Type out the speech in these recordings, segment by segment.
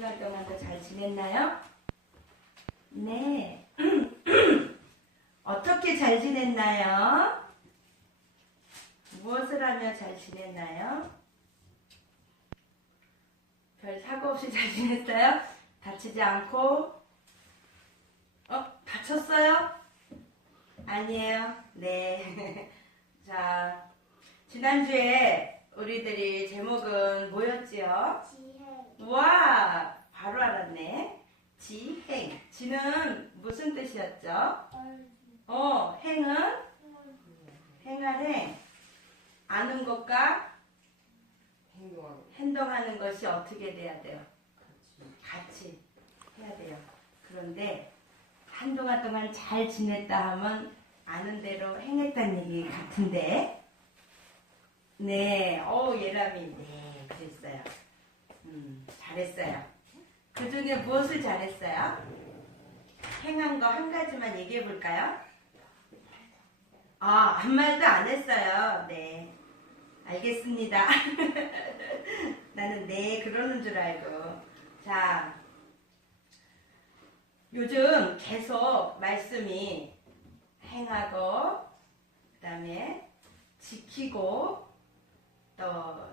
주간 동안도 잘 지냈나요? 네. 어떻게 잘 지냈나요? 무엇을 하며 잘 지냈나요? 별 사고 없이 잘 지냈어요? 다치지 않고? 다쳤어요? 아니에요? 네. 자, 지난주에 우리들이 제목은 뭐였지요? 지혜. 우와! 바로 알았네. 지행. 지는 무슨 뜻이었죠? 행은? 행할 행. 아는 것과 행동하는 것이 어떻게 돼야 돼요? 같이 해야 돼요. 그런데 한동안 동안 잘 지냈다 하면 아는 대로 행했다는 얘기 같은데. 네, 예람이 네, 그랬어요. 잘했어요. 그 중에 무엇을 잘했어요? 행한 거 한 가지만 얘기해 볼까요? 아무 말도 안 했어요. 네, 알겠습니다. 나는 네, 그러는 줄 알고. 자, 요즘 계속 말씀이 행하고, 그 다음에 지키고, 또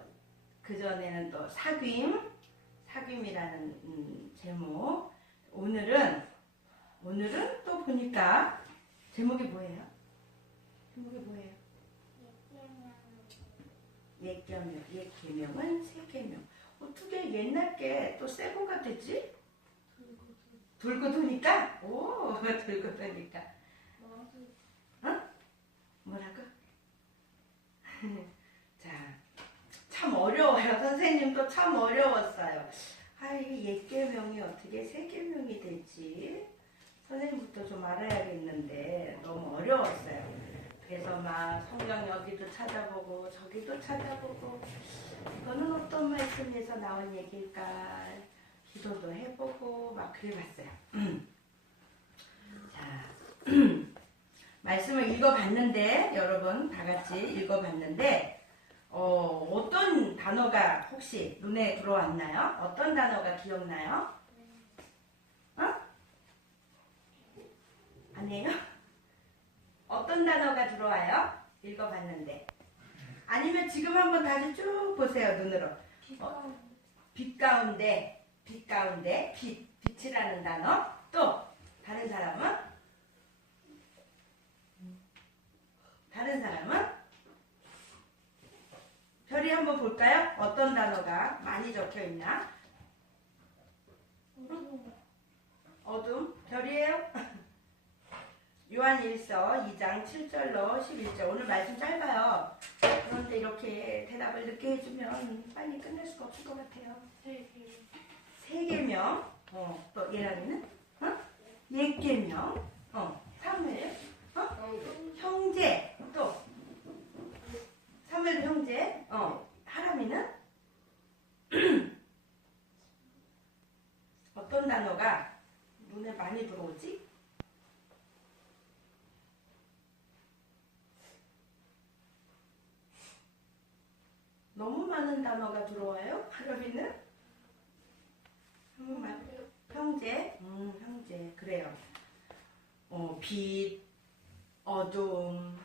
그전에는 또 사귐이라는 제목. 오늘은 또 보니까 제목이 뭐예요? 옛계명은 새계명. 어떻게 옛날 게 또 새 거가 됐지? 돌고 도니까? 돌고 도니까. 뭐라고? 자, 참 어려워요. 선생님도 참 어려웠어요. 이게 옛계명이 어떻게 새계명이 될지 선생님부터 좀 알아야겠는데 너무 어려웠어요. 그래서 막 성경 여기도 찾아보고 저기도 찾아보고 이거는 어떤 말씀에서 나온 얘기일까 기도도 해보고 막 그래봤어요. 자, 말씀을 읽어봤는데 여러분 다 같이 읽어봤는데 어떤 단어가 혹시 눈에 들어왔나요? 어떤 단어가 기억나요? 아니에요? 어떤 단어가 들어와요? 읽어봤는데. 아니면 지금 한번 다시 쭉 보세요, 눈으로. 빛 가운데, 빛이라는 단어. 또 다른 사람은? 별이 한번 볼까요? 어떤 단어가 많이 적혀 있나? 어둠? 별이에요? 요한일서 2장 7절로 11절. 오늘 말씀 짧아요. 그런데 이렇게 대답을 늦게 해주면 빨리 끝낼 수가 없을 것 같아요. 세계명. 또 예람이는? 옛계명. 사무엘. 형제. 또 사무엘 형제. 하람이는? 어떤 단어가 눈에 많이 들어오지? 너무 많은 단어가 들어와요? 하람이는? 형제? 형제. 그래요. 빛, 어둠,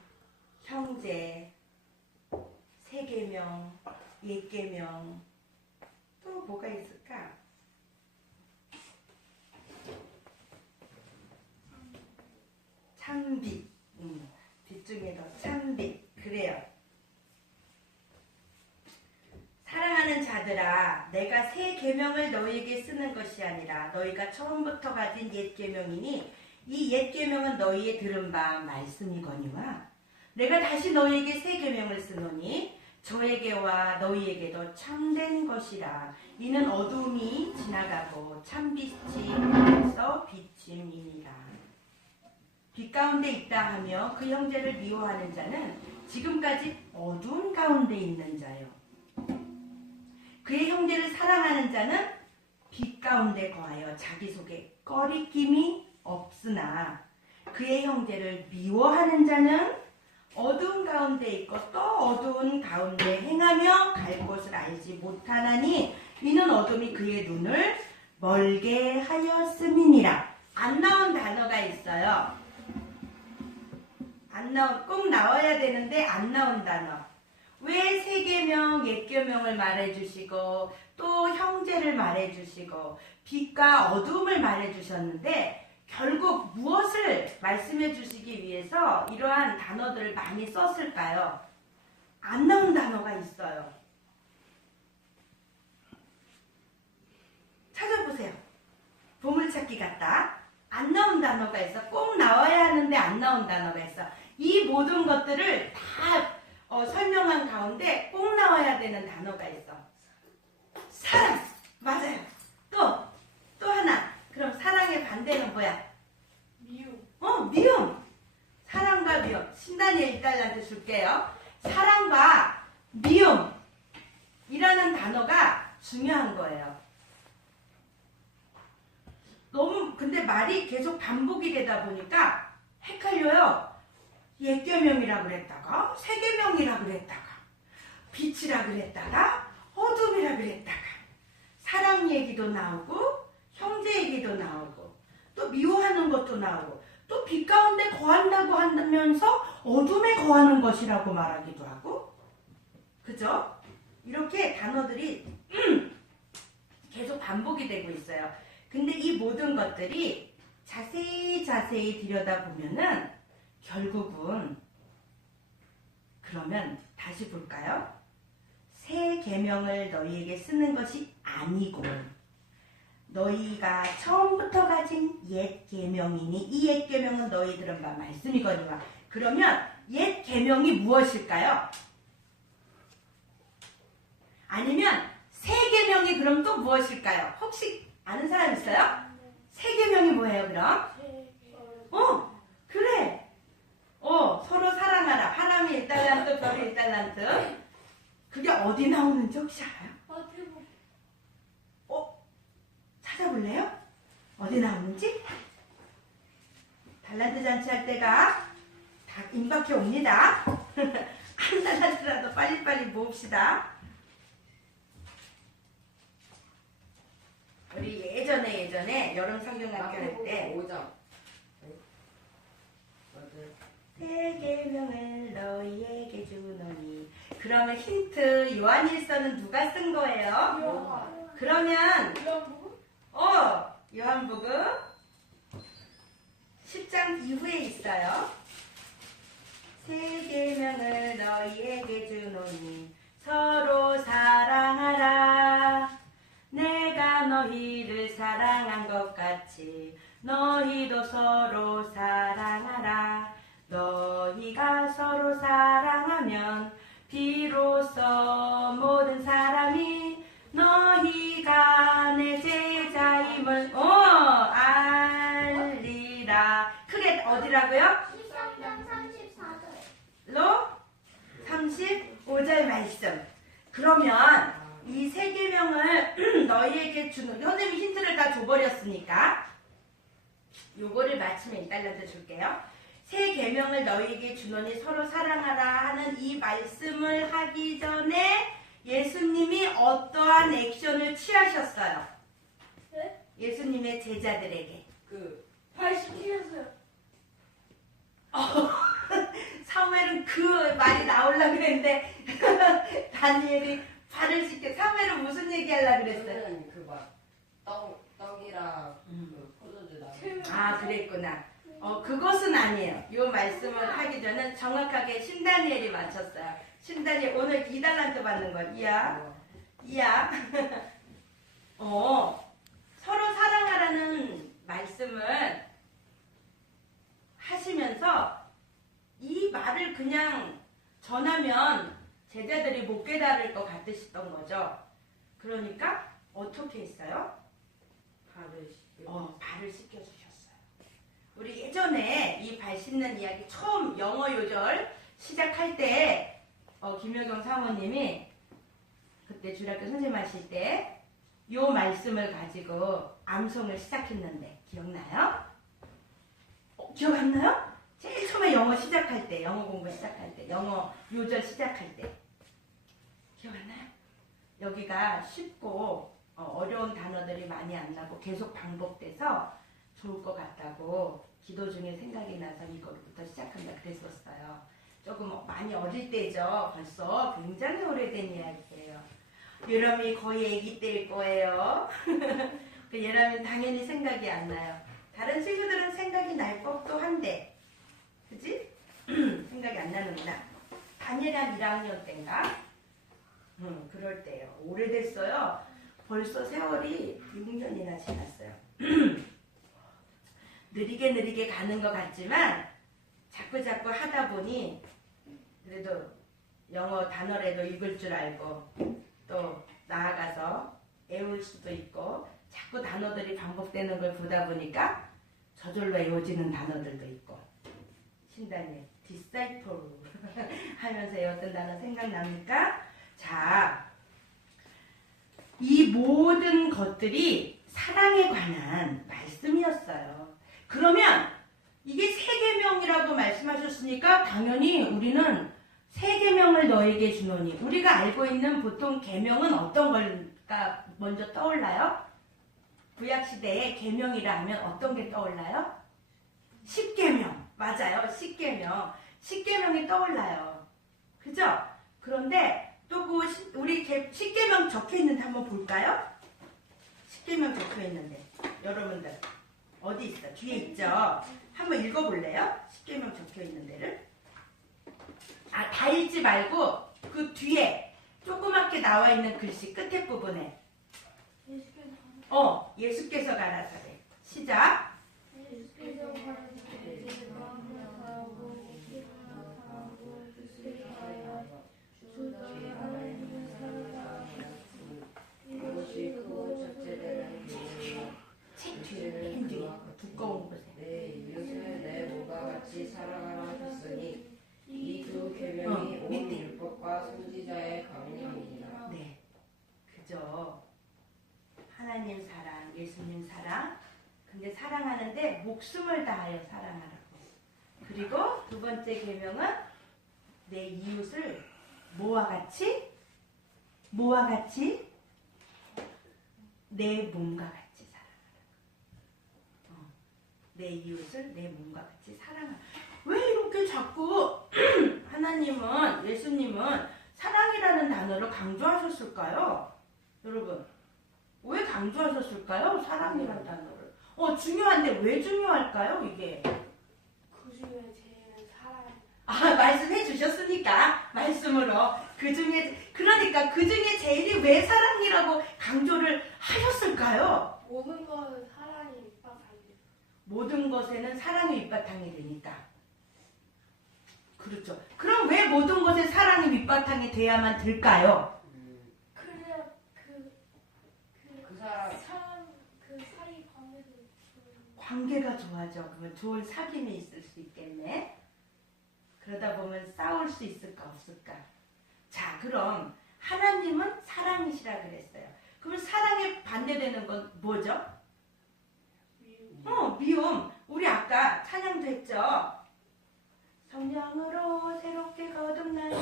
형제, 세계명, 옛계명. 또 뭐가 있을까? 참빛. 빛 중에도 참빛. 그래요. 사랑하는 자들아, 내가 새 계명을 너희에게 쓰는 것이 아니라 너희가 처음부터 가진 옛 계명이니 이 옛 계명은 너희의 들은 바 말씀이거니와 내가 다시 너희에게 새 계명을 쓰노니 저에게와 너희에게도 참된 것이라. 이는 어둠이 지나가고 참빛이 벌써 비침이니라. 빛 가운데 있다 하며 그 형제를 미워하는 자는 지금까지 어두운 가운데 있는 자요. 그의 형제를 사랑하는 자는 빛 가운데 거하여 자기 속에 꺼리낌이 없으나 그의 형제를 미워하는 자는 어두운 가운데 있고 또 어두운 가운데 행하며 갈 곳을 알지 못하나니 이는 어둠이 그의 눈을 멀게 하였음이니라. 안 나온 단어가 있어요. 꼭 나와야 되는데 안 나온 단어. 왜 세계명, 옛계명을 말해주시고 또 형제를 말해주시고 빛과 어둠을 말해주셨는데 결국 무엇을 말씀해 주시기 위해서 이러한 단어들을 많이 썼을까요? 안 나온 단어가 있어요. 찾아보세요. 보물찾기 같다. 안 나온 단어가 있어. 꼭 나와야 하는데 안 나온 단어가 있어. 이 모든 것들을 다 설명한 가운데 꼭 나와야 되는 단어가 있어. 사랑. 맞아요. 또 하나. 그럼 사랑의 반대는 뭐야? 미움. 미움. 사랑과 미움. 신단이 1달러한테 줄게요. 사랑과 미움. 이라는 단어가 중요한 거예요. 근데 말이 계속 반복이 되다 보니까 헷갈려요. 옛계명이라 그랬다가 세계명이라 그랬다가 빛이라 그랬다가 어둠이라 그랬다가 사랑 얘기도 나오고 형제 얘기도 나오고 또 미워하는 것도 나오고 또 빛 가운데 거한다고 하면서 어둠에 거하는 것이라고 말하기도 하고 그죠? 이렇게 단어들이 계속 반복이 되고 있어요. 근데 이 모든 것들이 자세히 들여다보면은 결국은 그러면 다시 볼까요? 새 계명을 너희에게 쓰는 것이 아니고 너희가 처음부터 가진 옛 계명이니 이 옛 계명은 너희 들은 바 말씀이거니와. 그러면 옛 계명이 무엇일까요? 아니면 새 계명이 그럼 또 무엇일까요? 혹시 아는 사람 있어요? 새 계명이 뭐예요 그럼? 그래. 서로 사랑하라. 하나님이 1달란트, 별이 1달란트. 그게 어디 나오는지 혹시 알아요? 찾아볼래요? 어디 나오는지? 달란트 잔치할 때가 다 임박해 옵니다. 한 달란트라도 빨리빨리 모읍시다. 우리 예전에 여름 성경학교 할 때 5장. 새 계명을 너희에게 주노니. 그러면 힌트 요한일서는 누가 쓴 거예요? 그러면 요한복음 10장 이후에 있어요. 새 계명을 너희에게 주노니 서로 사랑하라. 내가 너희를 사랑한 것 같이 너희도 서로 사랑하라. 너희가 서로 사랑하면 비로소 모든 사람이 너희가 내 제자임을 알리라. 크게 어디라고요? 13장 34절. 로 35절 말씀. 그러면 이 세 계명을 너희에게 주는, 선생님이 힌트를 다 줘버렸으니까 요거를 마침에 1달란트 줄게요. 새 계명을 너희에게 주노니 서로 사랑하라 하는 이 말씀을 하기 전에 예수님이 어떠한 액션을 취하셨어요? 네? 예수님의 제자들에게. 발 시키셨어요. 사무엘은 그 말이 나오려고 그랬는데 다니엘이 발을 씻게. 사무엘은 무슨 얘기하려고 그랬어요? 떡이랑 포도주 나. 그랬구나. 그것은 아니에요. 이 말씀을 하기 전에 정확하게 신다니엘이 맞췄어요. 신다니엘 오늘 2달란트 받는 거. 이야. 서로 사랑하라는 말씀을 하시면서 이 말을 그냥 전하면 제자들이 못 깨달을 것 같으셨던 거죠. 그러니까 어떻게 했어요? 발을 씻겨주셨어요. 우리 예전에 이 발 씻는 이야기 처음 영어 요절 시작할 때 김효경 사모님이 그때 주일학교 선생님 하실 때 이 말씀을 가지고 암송을 시작했는데 기억나요? 기억 안 나요? 제일 처음에 영어 시작할 때, 영어 공부 시작할 때, 영어 요절 시작할 때 기억 안 나요? 여기가 쉽고 어려운 단어들이 많이 안 나고 계속 반복돼서 좋을 것 같다고 기도 중에 생각이 나서 이거부터 시작한다 그랬었어요. 조금 많이 어릴 때죠. 벌써 굉장히 오래된 이야기예요. 예람이 거의 아기 때일 거예요. 그 예람이 당연히 생각이 안 나요. 다른 친구들은 생각이 날 법도 한데, 그지? 생각이 안 나는구나. 다니엘한 1학년 때인가? 그럴 때요. 오래됐어요. 벌써 세월이 6년이나 지났어요. 느리게 가는 것 같지만 자꾸 하다 보니 그래도 영어 단어라도 읽을 줄 알고 또 나아가서 외울 수도 있고 자꾸 단어들이 반복되는 걸 보다 보니까 저절로 외워지는 단어들도 있고 신단에 disciple 하면서 어떤 단어 생각납니까? 자, 이 모든 것들이 사랑에 관한 말씀이었어요. 그러면 이게 세계명이라고 말씀하셨으니까 당연히 우리는 세계명을 너에게 주노니 우리가 알고 있는 보통 계명은 어떤 걸까 먼저 떠올라요? 구약시대에 계명이라 하면 어떤 게 떠올라요? 십계명. 맞아요. 십계명. 십계명이 떠올라요. 그죠? 그런데 또 그 우리 십계명 적혀있는데 한번 볼까요? 십계명 적혀있는데 여러분들 어디 있어? 뒤에 있죠? 한번 읽어볼래요? 십계명 적혀있는 데를. 다 읽지 말고 그 뒤에 조그맣게 나와 있는 글씨 끝에 부분에 예수께서 가라사대. 시작. 예수께서 가라사대 마음을 사랑하고 뜻을 다하여 주 너희 하나님을 사랑하라. 이것이 그곳 첫째되는 책 뒤에 두꺼운 곳에. 내 이웃을 내 몸과 같이 사랑하라 하셨으니 이 두 계명이 온 밑에. 율법과 선지자의 강림이니라. 네, 그죠. 하나님 사랑, 예수님 사랑. 근데 사랑하는데 목숨을 다하여 사랑하라고. 그리고 두 번째 계명은 내 이웃을 뭐와 같이? 뭐와 같이? 내 몸과 같이 사랑하라고. 내 이웃을 내 몸과 같이 사랑하라. 왜 이렇게 자꾸 하나님은, 예수님은 사랑이라는 단어를 강조하셨을까요? 여러분, 왜 강조하셨을까요? 사랑이라는 단어를. 중요한데 왜 중요할까요, 이게? 그 중에 제일 사랑. 말씀해 주셨으니까, 말씀으로. 그러니까 그 중에 제일이 왜 사랑이라고 강조를 하셨을까요? 모든 것은 사랑이 밑바탕이에요. 모든 것에는 사랑이 밑바탕이 되니까. 그렇죠. 그럼 왜 모든 것에 사랑이 밑바탕이 돼야만 될까요? 그래야 그 사람 그 사이 관계도 관계가 좋아져. 그러면 좋은 사귐이 있을 수 있겠네. 그러다 보면 싸울 수 있을까 없을까. 자, 그럼 하나님은 사랑이시라 그랬어요. 그럼 사랑에 반대되는 건 뭐죠? 미움. 우리 아까 찬양도 했죠. 성령으로 새롭게 거듭나요.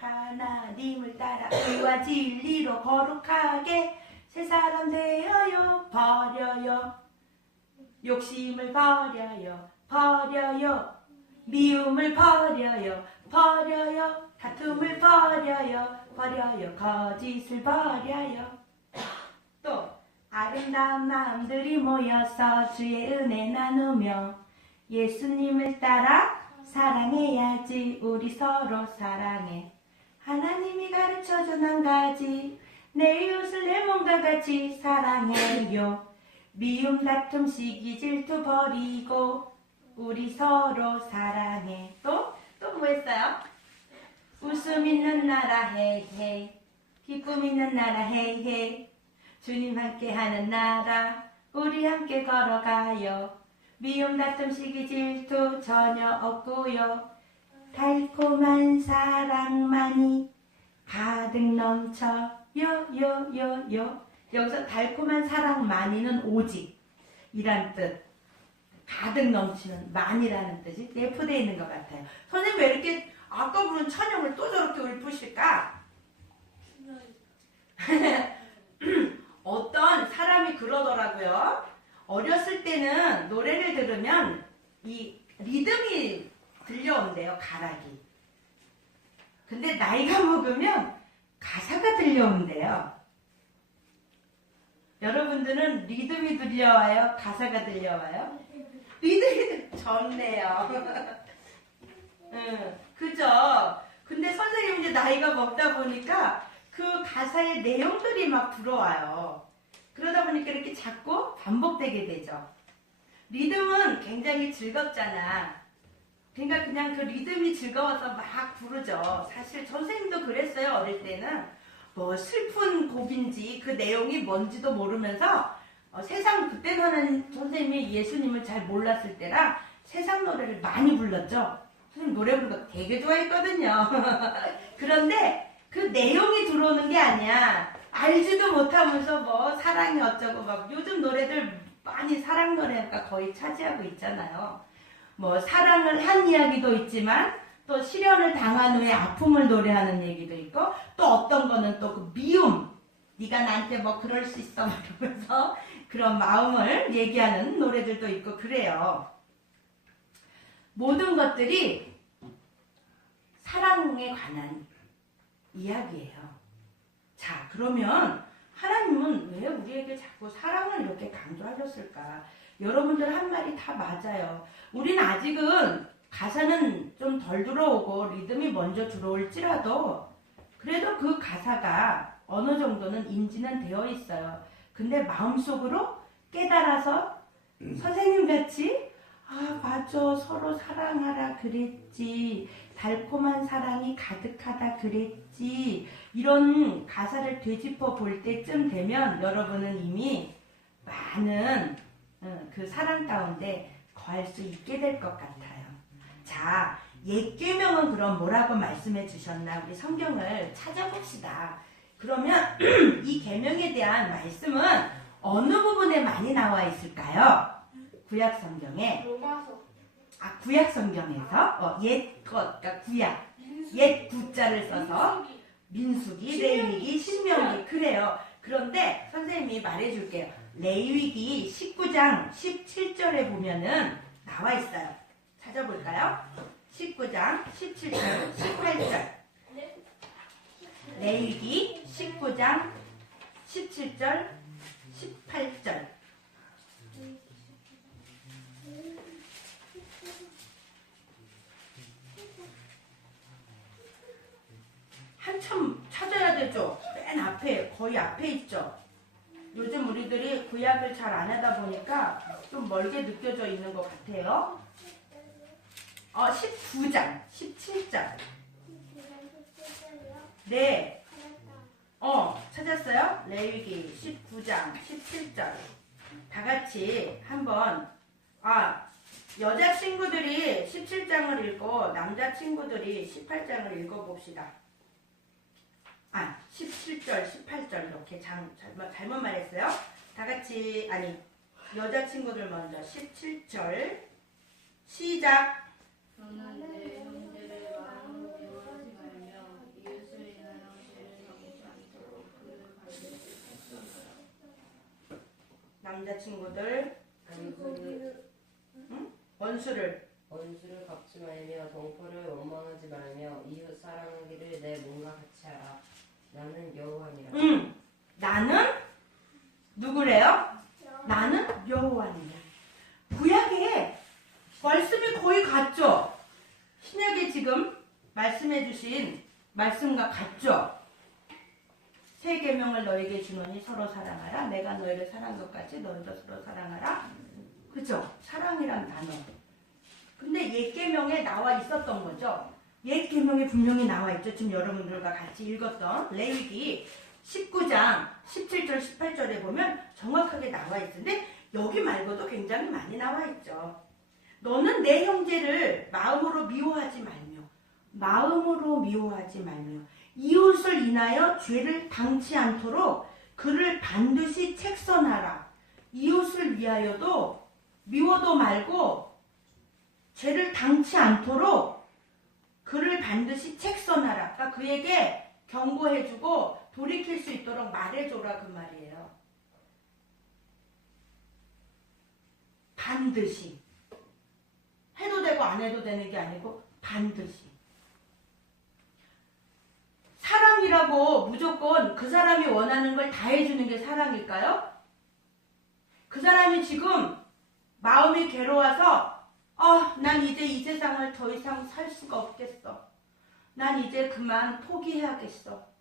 하나님을 따라 의와 진리로 거룩하게 새 사람 되어요. 버려요. 욕심을 버려요. 미움을 버려요. 다툼을 버려요. 거짓을 버려요. 또 아름다운 마음들이 모여서 주의 은혜 나누며 예수님을 따라 사랑해야지. 우리 서로 사랑해. 하나님이 가르쳐준 한 가지, 내 이웃을 내 몸과 같이 사랑해요. 미움, 다툼, 시기, 질투 버리고 우리 서로 사랑해. 또 뭐 했어요? 웃음 있는 나라 헤이헤이, 기쁨 있는 나라 헤이헤이, 주님 함께하는 나라 우리 함께 걸어가요. 미움, 다툼, 시기, 질투 전혀 없고요. 달콤한 사랑만이 가득 넘쳐 요요요요. 여기서 달콤한 사랑만이는 오직 이란 뜻. 가득 넘치는 만이라는 뜻이 내포되어 있는 것 같아요. 선생님 왜 이렇게 아까 부른 찬양을 또 저렇게 읊으실까? 어떤 사람이 그러더라고요. 어렸을 때는 노래를 들으면 이 리듬이 들려온대요, 가락이. 근데 나이가 먹으면 가사가 들려온대요. 여러분들은 리듬이 들려와요? 가사가 들려와요? 리듬이 좋네요. 응, 그죠? 근데 선생님 이제 나이가 먹다 보니까 그 가사의 내용들이 막 들어와요. 그러다 보니까 이렇게 자꾸 반복되게 되죠. 리듬은 굉장히 즐겁잖아. 그러니까 그냥 그 리듬이 즐거워서 막 부르죠. 사실 선생님도 그랬어요. 어릴 때는 뭐 슬픈 곡인지 그 내용이 뭔지도 모르면서 세상 그때는 선생님이 예수님을 잘 몰랐을 때라 세상 노래를 많이 불렀죠. 선생님 노래 부르는 거 되게 좋아했거든요. 그런데 그 내용이 들어오는 게 아니야. 알지도 못하면서 뭐 사랑이 어쩌고 막 요즘 노래들 많이 사랑 노래가 거의 차지하고 있잖아요. 뭐 사랑을 한 이야기도 있지만 또 시련을 당한 후에 아픔을 노래하는 얘기도 있고 또 어떤 거는 또 그 미움, 네가 나한테 뭐 그럴 수 있어 이러면서 그런 마음을 얘기하는 노래들도 있고 그래요. 모든 것들이 사랑에 관한 이야기예요. 자, 그러면 하나님은 왜 우리에게 자꾸 사랑을 이렇게 강조하셨을까? 여러분들 한 말이 다 맞아요. 우리는 아직은 가사는 좀 덜 들어오고 리듬이 먼저 들어올지라도 그래도 그 가사가 어느 정도는 인지는 되어 있어요. 근데 마음속으로 깨달아서 선생님 같이 아 맞아 서로 사랑하라 그랬지 달콤한 사랑이 가득하다 그랬지 이런 가사를 되짚어 볼 때쯤 되면 여러분은 이미 많은 그 사랑 가운데 거할 수 있게 될 것 같아요. 자, 옛 계명은 그럼 뭐라고 말씀해 주셨나 우리 성경을 찾아봅시다. 그러면 이 계명에 대한 말씀은 어느 부분에 많이 나와 있을까요? 구약 성경에 로마서 구약 성경에서 옛 것, 그러니까 구약 옛 구자를 써서 민수기, 레위기, 신명기 그래요. 그런데 선생님이 말해줄게요. 레위기 19장 17절에 보면은 나와 있어요. 찾아볼까요? 19장 17절, 18절. 레위기 19장 17절, 18절. 한참 찾아야 되죠. 맨 앞에, 거의 앞에 있죠. 요즘 우리들이 구약을 잘 안 하다 보니까 좀 멀게 느껴져 있는 것 같아요. 19장, 17절. 네. 찾았어요? 레위기 19장, 17절. 다 같이 한번, 여자친구들이 17장을 읽고 남자친구들이 18장을 읽어봅시다. 17절, 18절 이렇게 잘못 말했어요. 다 같이 여자친구들 먼저 17절 시작. 너는 내 형제를 마음으로 미워하지 말며 이웃을 인하여 죄를 범치 않도록 그를 반드시 책정하라. 남자친구들 원수를 원수를 갚지 말며 동포를 원망하지 말며 이웃 사랑하기를 내 몸과 같이 하라. 나는 여호와니라. 나는 누구래요? 나는 여호와니라. 구약에 말씀이 거의 같죠? 신약에 지금 말씀해 주신 말씀과 같죠? 새 계명을 너에게 주노니 서로 사랑하라. 내가 너희를 사랑한 것 같이 너희도 서로 사랑하라. 그죠? 사랑이란 단어. 근데 옛 계명에 나와 있었던 거죠. 옛 계명에 분명히 나와 있죠. 지금 여러분들과 같이 읽었던 레위기 19장 17절 18절에 보면 정확하게 나와 있는데 여기 말고도 굉장히 많이 나와 있죠. 너는 내 형제를 마음으로 미워하지 말며 이웃을 인하여 죄를 당치 않도록 그를 반드시 책선하라. 이웃을 위하여도 미워도 말고 죄를 당치 않도록 그를 반드시 책선하라. 그러니까 그에게 경고해주고 돌이킬 수 있도록 말해줘라 그 말이에요. 반드시. 해도 되고 안 해도 되는 게 아니고 반드시. 사랑이라고 무조건 그 사람이 원하는 걸 다 해주는 게 사랑일까요? 그 사람이 지금 마음이 괴로워서 난 이제 이 세상을 더 이상 살 수가 없겠어. 난 이제 그만 포기해야겠어.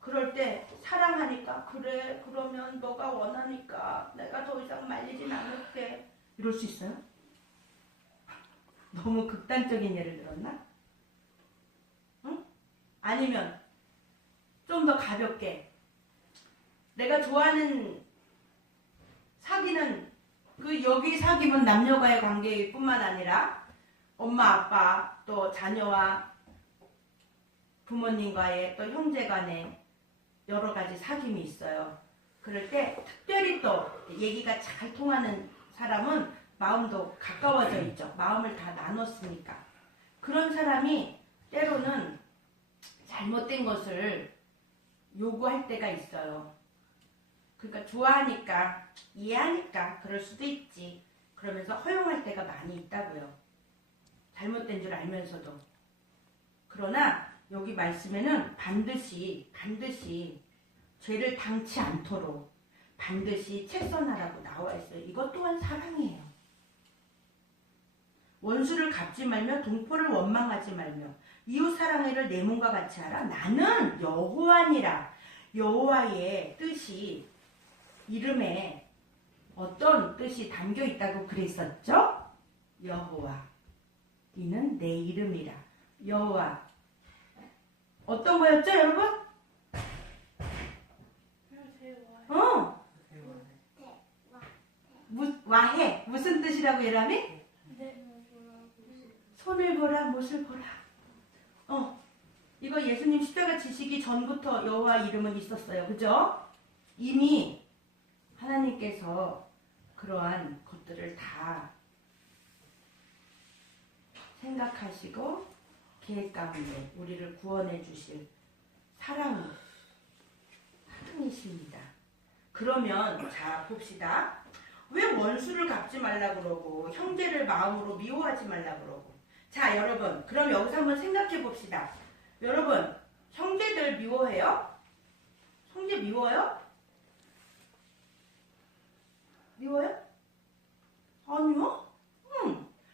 그럴 때 사랑하니까 그래 그러면 너가 원하니까 내가 더 이상 말리진 않을게. 이럴 수 있어요? 너무 극단적인 예를 들었나? 응? 아니면 좀 더 가볍게 내가 좋아하는 사귀는 여기 사귀면 남녀와의 관계뿐만 아니라 엄마 아빠 또 자녀와 부모님과의 또 형제간의 여러 가지 사귐이 있어요. 그럴 때 특별히 또 얘기가 잘 통하는 사람은 마음도 가까워져 있죠. 마음을 다 나눴으니까. 그런 사람이 때로는 잘못된 것을 요구할 때가 있어요. 그러니까 좋아하니까 이해하니까 그럴 수도 있지. 그러면서 허용할 때가 많이 있다고요. 잘못된 줄 알면서도. 그러나 여기 말씀에는 반드시 죄를 당치 않도록 반드시 채선하라고 나와 있어요. 이것 또한 사랑이에요. 원수를 갚지 말며 동포를 원망하지 말며 이웃 사랑을 내 몸과 같이 하라. 나는 여호와니라. 여호와의 뜻이 이름에 어떤 뜻이 담겨 있다고 그랬었죠? 여호와. 이는 내 이름이라. 여호와. 어떤 거였죠, 여러분? 와해. 무슨 뜻이라고 예람이? 손을 보라, 못을 보라. 이거 예수님 십자가 지시기 전부터 여호와 이름은 있었어요. 그죠? 이미 하나님께서 그러한 것들을 다 생각하시고 계획 가운데 우리를 구원해 주실 사랑이십니다. 그러면 자 봅시다. 왜 원수를 갚지 말라 그러고 형제를 마음으로 미워하지 말라 그러고. 자 여러분 그럼 여기서 한번 생각해 봅시다. 여러분 형제들 미워해요? 형제 미워요? 미워요? 아니요?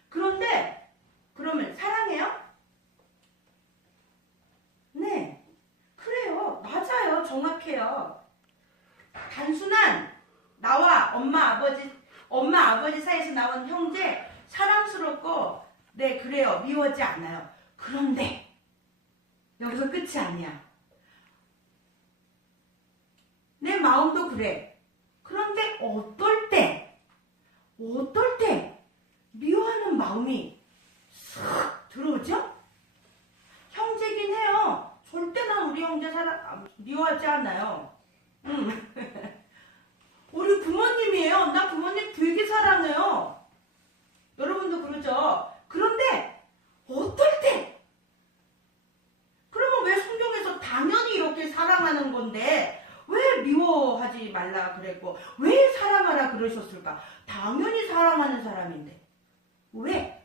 그런데 그러면 사랑해요? 네 그래요. 맞아요. 정확해요. 단순한 나와 엄마 아버지 사이에서 나온 형제 사랑스럽고 네 그래요. 미워하지 않아요. 그런데 여기서 끝이 아니야. 내 마음도 그래. 그런데 어떨 때 미워하는 마음이 싹 들어오죠? 형제긴 해요. 절대 난 우리 형제 미워하지 않아요. 우리 부모님이에요. 나 부모님 되게 사랑해요. 여러분도 그러죠? 그런데 어떨 때? 그러면 왜 성경에서 당연히 이렇게 사랑하는 건데 왜 미워하지 말라 그랬고 왜 사랑하라 그러셨을까? 당연히 사랑하는 사람인데 왜?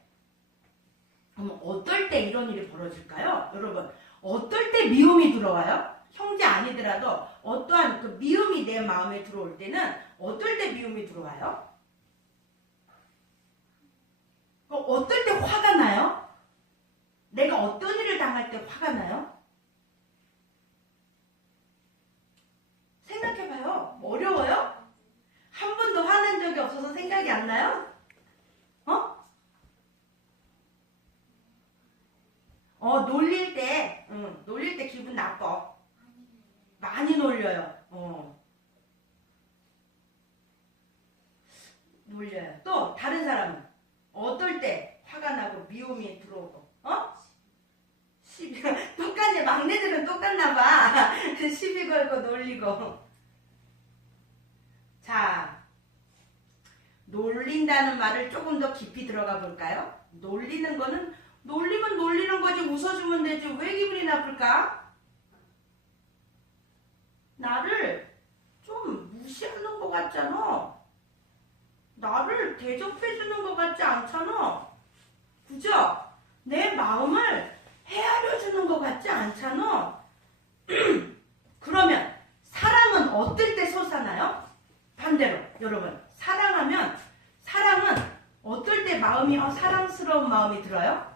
그럼 어떨 때 이런 일이 벌어질까요? 여러분 어떨 때 미움이 들어와요? 형제 아니더라도 어떠한 그 미움이 내 마음에 들어올 때는 어떨 때 미움이 들어와요? 어떨 때 화가 나요? 내가 어떤 일을 당할 때 화가 나요? 생각해봐요. 어려워요? 한 번도 화난 적이 없어서 생각이 안 나요? 놀릴 때 기분 나빠. 많이 놀려요. 놀려요. 또 다른 사람은 어떨 때 화가 나고 미움이 들어오고 시비 똑같네. 막내들은 똑같나 봐. 시비 걸고 놀리고. 자 놀린다는 말을 조금 더 깊이 들어가 볼까요? 놀리는 거는 놀리면 놀리는 거지. 웃어주면 되지. 왜 기분이 나쁠까? 나를 좀 무시하는 것 같잖아. 나를 대접해주는 것 같지 않잖아. 그죠? 내 마음을 헤아려 주는 것 같지 않잖아. 그러면 사랑은 어떨 때 솟아나요? 반대로 여러분, 사랑은 어떨 때 마음이 사랑스러운 마음이 들어요?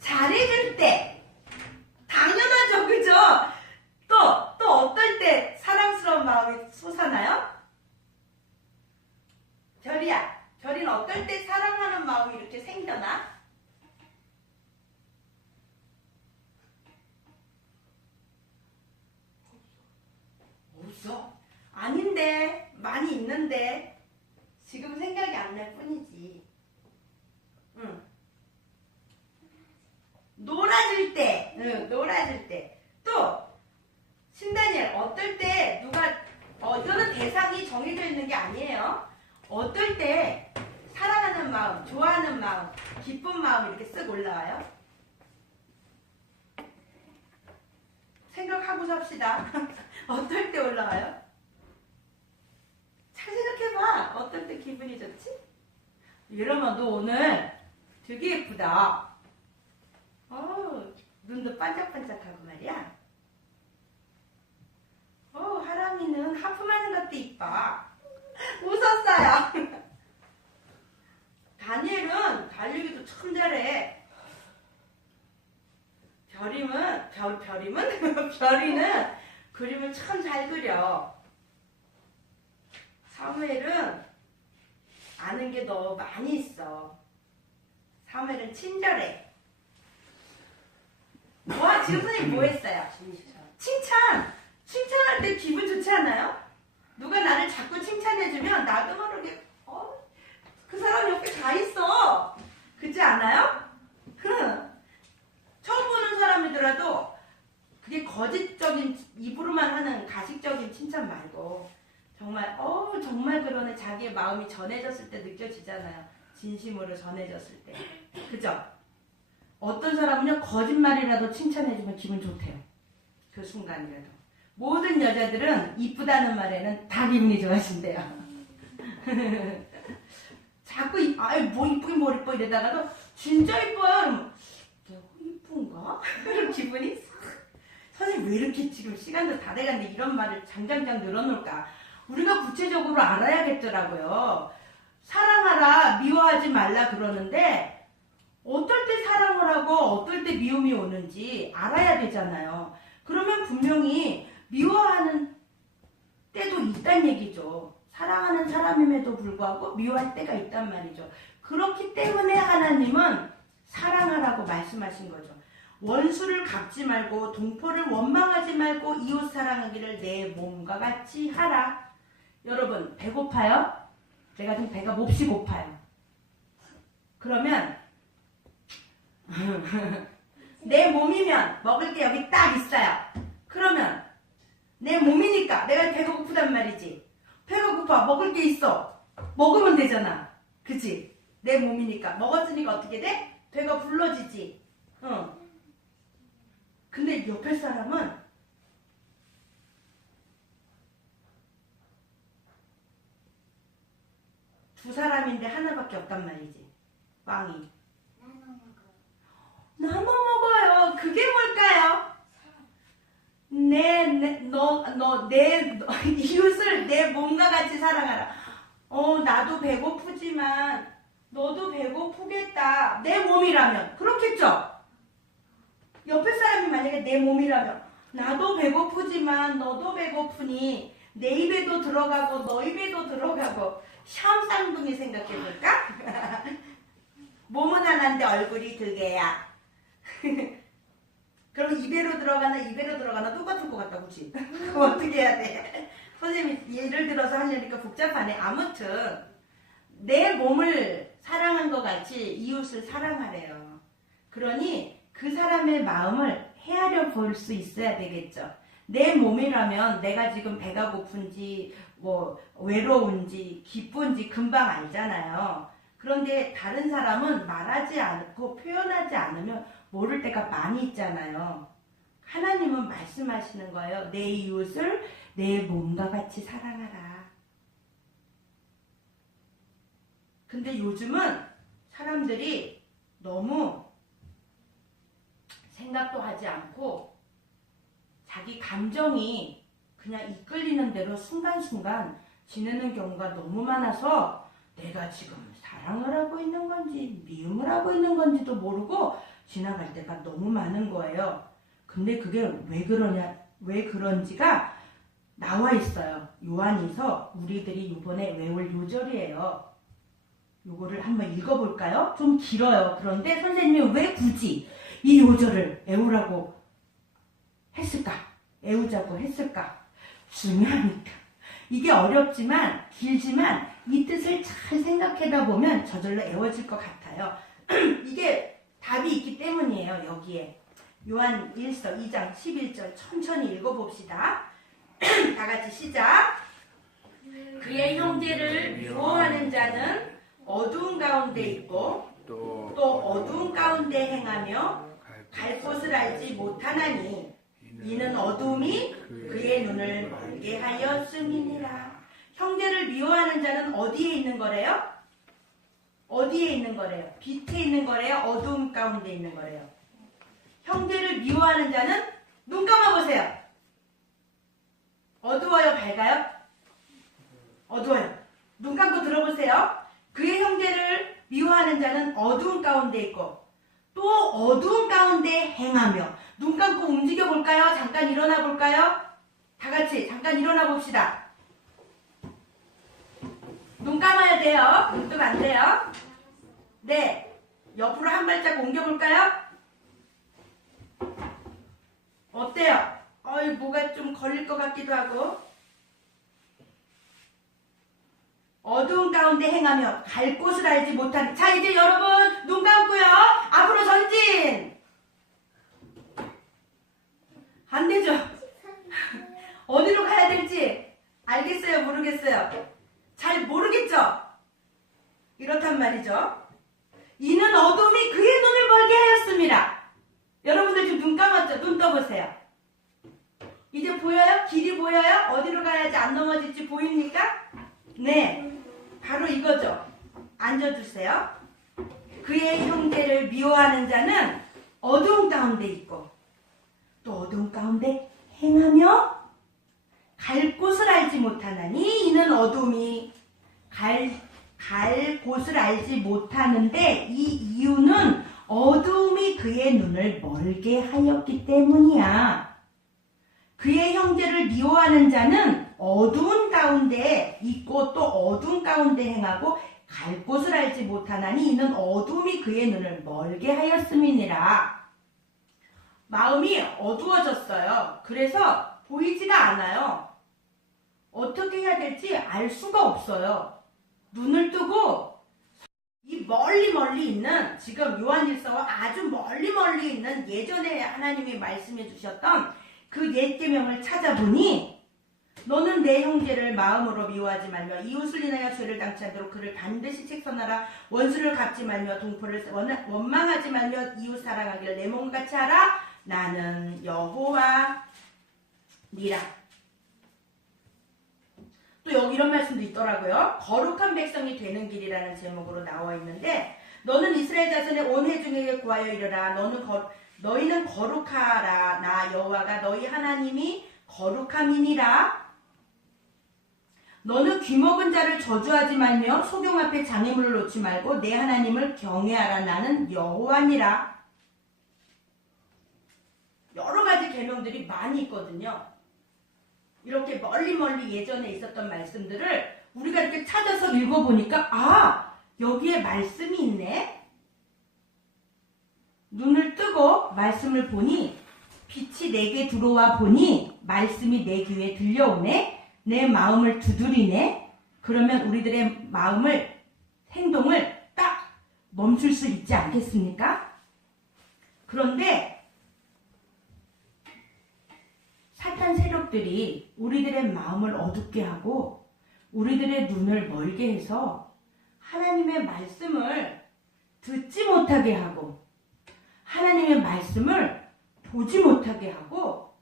잘해줄 때. 당연하죠, 그죠? 또 어떨 때 사랑스러운 마음이 솟아나요? 별이는 어떨 때 사랑하는 마음이 이렇게 생겨나? 없어. 아닌데, 많이 있는데 지금 생각이 안 날 뿐이지. 응. 놀아줄 때, 놀아줄 때. 또 신다니엘, 어떨 때 이거는 대상이 정해져 있는 게 아니에요. 어떨 때 사랑하는 마음, 좋아하는 마음, 기쁜 마음 이렇게 쓱 올라와요? 생각하고 삽시다. 어떨 때 올라와요? 잘 생각해봐. 어떨 때 기분이 좋지? 이러면 너 오늘 되게 예쁘다. 눈도 반짝반짝하고 말이야. 하람이는 하품하는 것도 이뻐. 웃었어요. 다니엘은 달리기도 참 잘해. 별이는 그림을 참 잘 그려. 사무엘은 아는 게 너 많이 있어. 사무엘은 친절해. 지금 선생님 뭐 했어요? 칭찬할 때 기분 좋지 않아요? 누가 나를 자꾸 칭찬해주면 나도 모르게 그 사람 옆에 가 있어. 그렇지 않아요? 처음 보는 사람이더라도 그게 거짓적인 입으로만 하는 가식적인 칭찬 말고 정말 그러네. 자기의 마음이 전해졌을 때 느껴지잖아요. 진심으로 전해졌을 때. 그죠? 어떤 사람은요, 거짓말이라도 칭찬해주면 기분 좋대요. 그 순간이라도. 모든 여자들은 이쁘다는 말에는 다 기분이 좋아진대요. 자꾸 뭐 이쁘긴 뭘 이뻐 이러다가도 진짜 이뻐요. 그러면 내가 이쁜가? 그런 기분이 선생님 왜 이렇게 지금 시간도 다 돼가는데 이런 말을 장장장 늘어놓을까? 우리가 구체적으로 알아야겠더라고요. 사랑하라, 미워하지 말라 그러는데 어떨 때 사랑을 하고 어떨 때 미움이 오는지 알아야 되잖아요. 그러면 분명히 미워하는 때도 있단 얘기죠. 사랑하는 사람임에도 불구하고 미워할 때가 있단 말이죠. 그렇기 때문에 하나님은 사랑하라고 말씀하신 거죠. 원수를 갚지 말고 동포를 원망하지 말고 이웃 사랑하기를 내 몸과 같이 하라. 여러분 배고파요? 내가 지금 배가 몹시 고파요. 그러면 내 몸이면 먹을 게 여기 딱 있어요. 그러면 내 몸이니까 내가 배가 고프단 말이지. 배가 고파. 먹을 게 있어. 먹으면 되잖아. 그치? 내 몸이니까. 먹었으니까 어떻게 돼? 배가 불러지지. 근데 옆에 사람은 두 사람인데 하나밖에 없단 말이지. 빵이. 나눠 먹어요. 그게 뭘까요? 이웃을 내 몸과 같이 사랑하라. 나도 배고프지만 너도 배고프겠다. 내 몸이라면 그렇겠죠? 옆에 사람이 만약에 내 몸이라면 나도 배고프지만 너도 배고프니 내 입에도 들어가고 너 입에도 들어가고 쌍둥이 생각해볼까? 몸은 하나인데 얼굴이 두 개야. 그럼 입에로 들어가나 똑같을 것 같다, 그치? 그럼 어떻게 해야 돼? 선생님이 예를 들어서 하려니까 복잡하네. 아무튼 내 몸을 사랑한 것 같이 이웃을 사랑하래요. 그러니 그 사람의 마음을 헤아려 볼 수 있어야 되겠죠. 내 몸이라면 내가 지금 배가 고픈지 뭐 외로운지 기쁜지 금방 알잖아요. 그런데 다른 사람은 말하지 않고 표현하지 않으면 모를 때가 많이 있잖아요. 하나님은 말씀하시는 거예요. 내 이웃을 내 몸과 같이 사랑하라. 근데 요즘은 사람들이 너무 생각도 하지 않고 자기 감정이 그냥 이끌리는 대로 순간순간 지내는 경우가 너무 많아서 내가 지금 사랑을 하고 있는 건지 미움을 하고 있는 건지도 모르고 지나갈 때가 너무 많은 거예요. 근데 그게 왜 그런지가 나와 있어요. 요한에서 우리들이 이번에 외울 요절이에요. 요거를 한번 읽어볼까요? 좀 길어요. 그런데 선생님이 왜 굳이 이 요절을 외우라고 했을까? 외우자고 했을까? 중요하니까. 이게 어렵지만 길지만 이 뜻을 잘 생각하다 보면 저절로 외워질 것 같아요. 이게 답이 있기 때문이에요. 여기에 요한 1서 2장 11절 천천히 읽어봅시다. 다 같이 시작. 그의 형제를 미워하는 자는 어두운 가운데 있고 또 어두운 가운데 행하며 갈 곳을 알지 못하나니 이는 어두움이 그의 눈을 멀게 하였음이니라. 형제를 미워하는 자는 어디에 있는 거래요? 어디에 있는 거래요? 빛에 있는 거래요? 어두움 가운데 있는 거래요? 형제를 미워하는 자는 눈 감아보세요. 어두워요? 밝아요? 어두워요. 눈 감고 들어보세요. 그의 형제를 미워하는 자는 어두운 가운데 있고 또 어두운 가운데 행하며. 눈 감고 움직여 볼까요? 잠깐 일어나 볼까요? 다 같이 잠깐 일어나 봅시다. 눈 감아야 돼요. 눈 뜨면 안 돼요. 네. 옆으로 한 발짝 옮겨 볼까요? 어때요? 뭐가 좀 걸릴 것 같기도 하고. 어두운 가운데 행하며 갈 곳을 알지 못한. 자, 이제 여러분 눈 감고요. 앞으로 전진. 안 되죠? 어디로 가야 될지 알겠어요? 모르겠어요? 잘 모르겠죠? 이렇단 말이죠. 이는 어둠이 그의 눈을 멀게 하였습니다. 여러분들 지금 눈 감았죠? 눈 떠보세요. 이제 보여요? 길이 보여요? 어디로 가야지 안 넘어질지 보입니까? 네, 바로 이거죠. 앉아주세요. 그의 형제를 미워하는 자는 어두운 가운데 있고 또 어두운 가운데 행하며 갈 곳을 알지 못하나니 이는 어둠이 갈 곳을 알지 못하는데 이 이유는 어두움이 그의 눈을 멀게 하였기 때문이야. 그의 형제를 미워하는 자는 어두운 가운데 있고 또 어두운 가운데 행하고 갈 곳을 알지 못하나니 이는 어둠이 그의 눈을 멀게 하였음이니라. 마음이 어두워졌어요. 그래서 보이지가 않아요. 어떻게 해야 될지 알 수가 없어요. 눈을 뜨고 이 멀리 있는 지금 요한일서와 아주 멀리 있는 예전에 하나님이 말씀해 주셨던 그 옛 계명을 찾아보니 너는 내 형제를 마음으로 미워하지 말며 이웃을 인하여 죄를 당치 않도록 그를 반드시 책선하라. 원수를 갚지 말며 동포를 원망하지 말며 이웃 사랑하기를 내 몸같이 하라. 나는 여호와니라. 또 여기 이런 말씀도 있더라고요. 거룩한 백성이 되는 길이라는 제목으로 나와 있는데 너는 이스라엘 자손의 온 회중에게 구하여 이르라. 너희는 거룩하라. 나 여호와가 너희 하나님이 거룩함이니라. 너는 귀먹은 자를 저주하지 말며 소경 앞에 장애물을 놓지 말고 내 하나님을 경외하라. 나는 여호와니라. 여러 가지 계명들이 많이 있거든요. 이렇게 멀리 예전에 있었던 말씀들을 우리가 이렇게 찾아서 읽어보니까 여기에 말씀이 있네. 눈을 뜨고 말씀을 보니 빛이 내게 들어와 보니 말씀이 내 귀에 들려오네. 내 마음을 두드리네. 그러면 우리들의 행동을 딱 멈출 수 있지 않겠습니까? 그런데 사탄 세력들이 우리들의 마음을 어둡게 하고 우리들의 눈을 멀게 해서 하나님의 말씀을 듣지 못하게 하고 하나님의 말씀을 보지 못하게 하고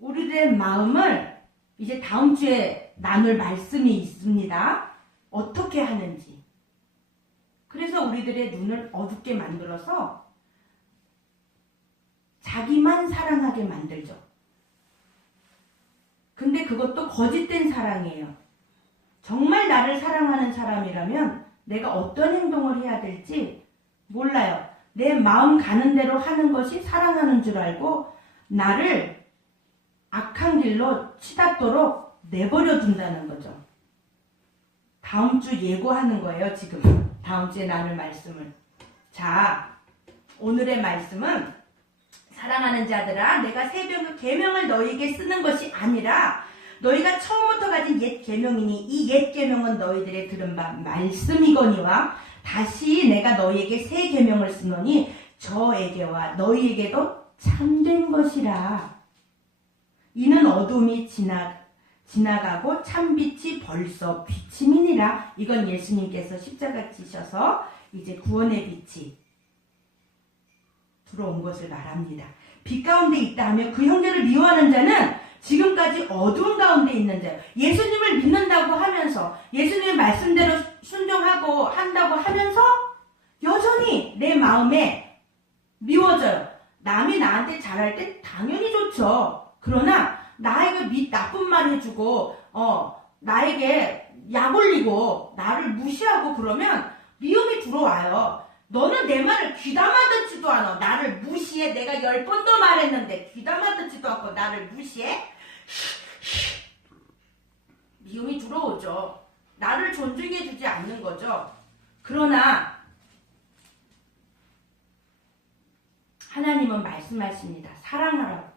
우리들의 마음을 이제 다음 주에 나눌 말씀이 있습니다. 어떻게 하는지 그래서 우리들의 눈을 어둡게 만들어서 자기만 사랑하게 만들죠. 근데 그것도 거짓된 사랑이에요. 정말 나를 사랑하는 사람이라면 내가 어떤 행동을 해야 될지 몰라요. 내 마음 가는 대로 하는 것이 사랑하는 줄 알고 나를 악한 길로 치닫도록 내버려 둔다는 거죠. 다음 주 예고하는 거예요, 지금. 다음 주에 나눌 말씀을. 자, 오늘의 말씀은 사랑하는 자들아, 내가 새 계명을 너희에게 쓰는 것이 아니라 너희가 처음부터 가진 옛 계명이니 이 옛 계명은 너희들의 들은 바 말씀이거니와 다시 내가 너희에게 새 계명을 쓰노니 저에게와 너희에게도 참된 것이라. 이는 어둠이 지나가고 참빛이 벌써 비침이니라. 이건 예수님께서 십자가 지셔서 이제 구원의 빛이 들어온 것을 말합니다. 빛 가운데 있다 하며 그 형제를 미워하는 자는 지금까지 어두운 가운데 있는 자예요. 예수님을 믿는다고 하면서 예수님의 말씀대로 순종하고 한다고 하면서 여전히 내 마음에 미워져요. 남이 나한테 잘할 때 당연히 좋죠. 그러나 나에게 나쁜 말 해주고 나에게 약 올리고 나를 무시하고 그러면 미움이 들어와요. 너는 내 말을 귀담아 듣지도 않아. 나를 무시해. 내가 10번 더 말했는데 귀담아 듣지도 않고 나를 무시해? 미움이 들어오죠. 나를 존중해 주지 않는 거죠. 그러나 하나님은 말씀하십니다. 사랑하라고.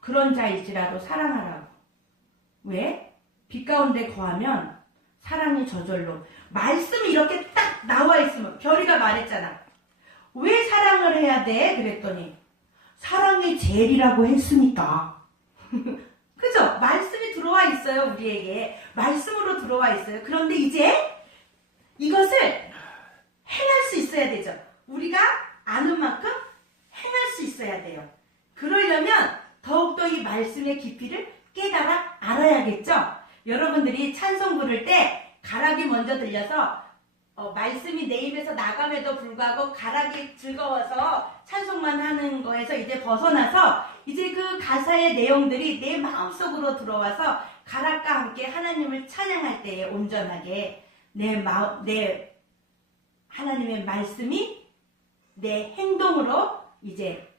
그런 자일지라도 사랑하라고. 왜? 빛 가운데 거하면 사랑이 저절로. 말씀이 이렇게 딱 나와 있으면 별이가 말했잖아. 왜 사랑을 해야 돼? 그랬더니 사랑이 제일이라고 했으니까. 그죠? 말씀이 들어와 있어요. 우리에게. 말씀으로 들어와 있어요. 그런데 이제 이것을 행할 수 있어야 되죠. 우리가 아는 만큼 행할 수 있어야 돼요. 그러려면 더욱더 이 말씀의 깊이를 깨달아 알아야겠죠? 여러분들이 찬송 부를 때 가락이 먼저 들려서 말씀이 내 입에서 나감에도 불구하고 가락이 즐거워서 찬송만 하는 거에서 이제 벗어나서 이제 그 가사의 내용들이 내 마음속으로 들어와서 가락과 함께 하나님을 찬양할 때에 온전하게 내 하나님의 말씀이 내 행동으로 이제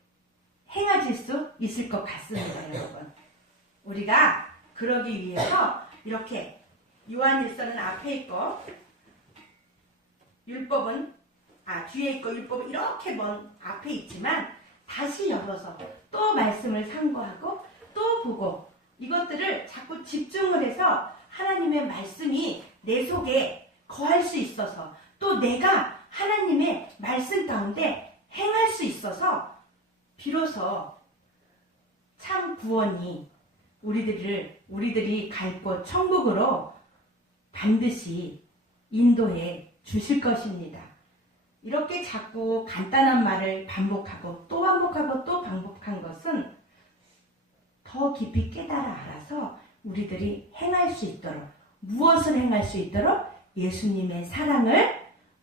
행해질 수 있을 것 같습니다, 여러분. 우리가 그러기 위해서 이렇게 요한일서는 앞에 있고 율법은 뒤에 있고 율법은 이렇게 먼 앞에 있지만 다시 열어서 또 말씀을 상고하고 또 보고 이것들을 자꾸 집중을 해서 하나님의 말씀이 내 속에 거할 수 있어서 또 내가 하나님의 말씀 가운데 행할 수 있어서 비로소 참 구원이 우리들이 갈 곳 천국으로 반드시 인도해 주실 것입니다. 이렇게 자꾸 간단한 말을 반복하고 또 반복하고 또 반복한 것은 더 깊이 깨달아 알아서 우리들이 행할 수 있도록 무엇을 행할 수 있도록 예수님의 사랑을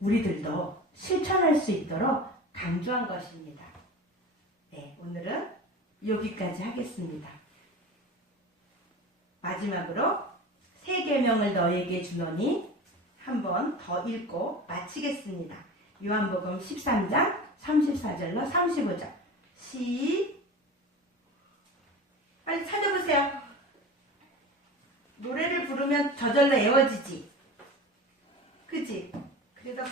우리들도 실천할 수 있도록 강조한 것입니다. 네, 오늘은 여기까지 하겠습니다. 마지막으로 새 계명을 너희에게 주노니 한 번 더 읽고 마치겠습니다. 요한복음 13장 34절로 35절 빨리 찾아보세요. 노래를 부르면 저절로 애워지지. 그치? 그래서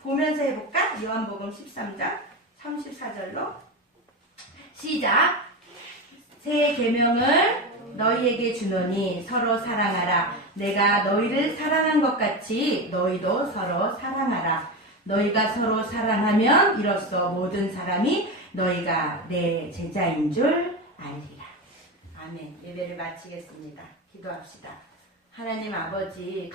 보면서 해볼까? 요한복음 13장 34절로 시작. 새 계명을 너희에게 주노니 서로 사랑하라. 내가 너희를 사랑한 것 같이 너희도 서로 사랑하라. 너희가 서로 사랑하면 이로써 모든 사람이 너희가 내 제자인 줄 알리라. 아멘. 예배를 마치겠습니다. 기도합시다. 하나님 아버지